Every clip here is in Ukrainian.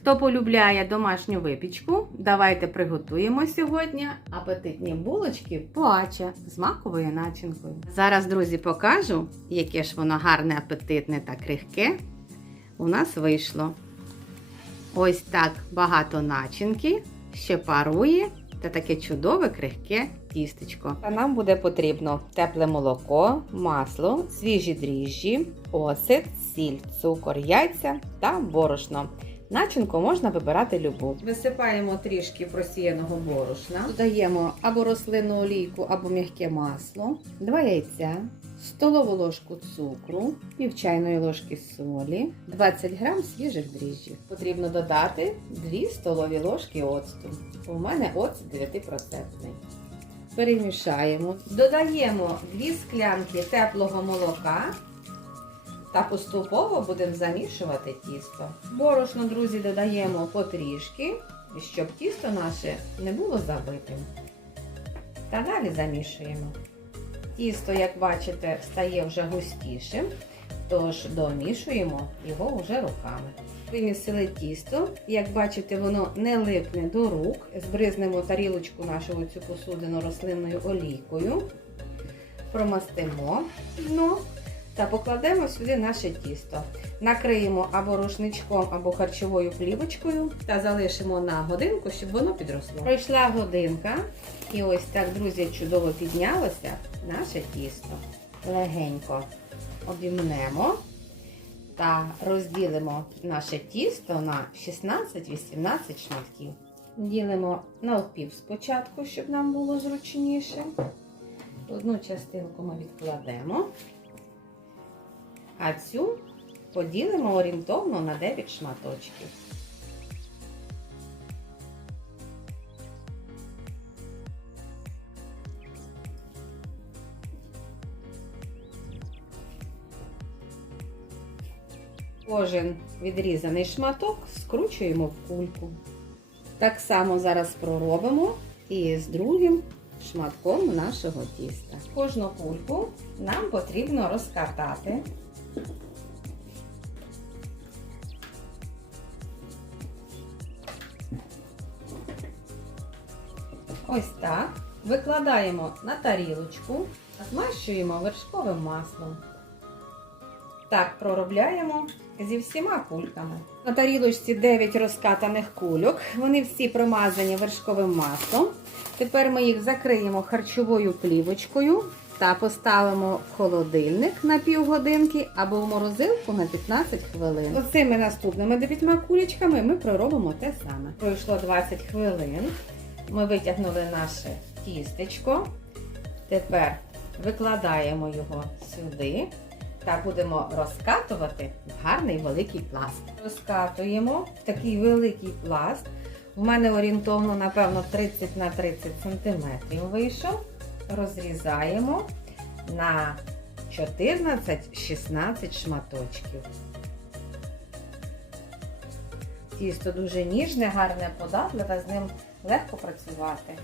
Хто полюбляє домашню випічку, давайте приготуємо сьогодні апетитні булочки пуача з маковою начинкою. Зараз, друзі, покажу, яке ж воно гарне, апетитне та крихке. У нас вийшло. Ось так багато начинки, ще парує та таке чудове крихке тістечко. А нам буде потрібно тепле молоко, масло, свіжі дріжджі, оцет, сіль, цукор, яйця та борошно. Начинку можна вибирати любу. Висипаємо трішки просіяного борошна, додаємо або рослинну олійку, або м'яке масло, 2 яйця, столову ложку цукру, пів чайної ложки солі, 20 грам свіжих дріжджів. Потрібно додати 2 столові ложки оцту. У мене оцет 9%. Перемішаємо. Додаємо 2 склянки теплого молока та поступово будемо замішувати тісто. Борошно, друзі, додаємо потрішки, щоб тісто наше не було забитим. Та далі замішуємо. Тісто, як бачите, стає вже густішим, тож домішуємо його вже руками. Вимісили тісто, як бачите, воно не липне до рук. Збризнемо тарілочку нашу цю посудину рослинною олійкою, промастимо дно та покладемо сюди наше тісто. Накриємо або рушничком, або харчовою плівочкою та залишимо на годинку, щоб воно підросло. Пройшла годинка, і ось так, друзі, чудово піднялося наше тісто. Легенько обімнемо та розділимо наше тісто на 16-18 шматків. Ділимо на опів спочатку, щоб нам було зручніше. Одну частинку ми відкладемо, а цю поділимо орієнтовно на 9 шматочків. Кожен відрізаний шматок скручуємо в кульку. Так само зараз проробимо і з другим шматком нашого тіста. Кожну кульку нам потрібно розкатати. Ось так. Викладаємо на тарілочку, змащуємо вершковим маслом. Так проробляємо зі всіма кульками. На тарілочці 9 розкатаних кульок. Вони всі промазані вершковим маслом. Тепер ми їх закриємо харчовою плівочкою та поставимо в холодильник на півгодинки або в морозилку на 15 хвилин. Оцими наступними 9 кулечками ми проробимо те саме. Пройшло 20 хвилин. Ми витягнули наше тістечко. Тепер викладаємо його сюди та будемо розкатувати в гарний великий пласт. Розкатуємо в такий великий пласт. У мене орієнтовно, напевно, 30 на 30 см вийшов. Розрізаємо на 14-16 шматочків. Тісто дуже ніжне, гарне, податливе, з ним легко працювати.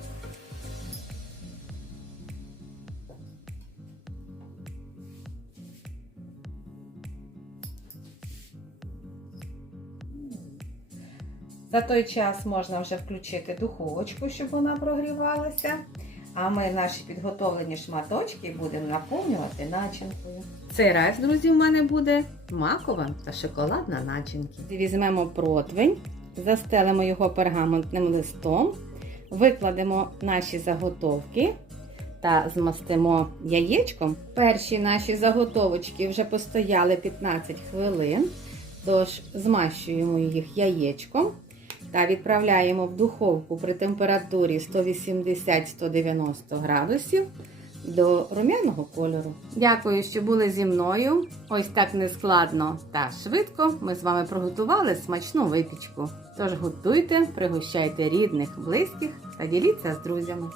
За той час можна вже включити духовочку, щоб вона прогрівалася. А ми наші підготовлені шматочки будемо наповнювати начинкою. Цей раз, друзі, в мене буде макова та шоколадна начинки. Візьмемо противень, застелимо його пергаментним листом, викладемо наші заготовки та змастимо яєчком. Перші наші заготовочки вже постояли 15 хвилин, тож змащуємо їх яєчком та відправляємо в духовку при температурі 180-190 градусів до рум'яного кольору. Дякую, що були зі мною. Ось так нескладно та швидко ми з вами приготували смачну випічку. Тож готуйте, пригощайте рідних, близьких та діліться з друзями.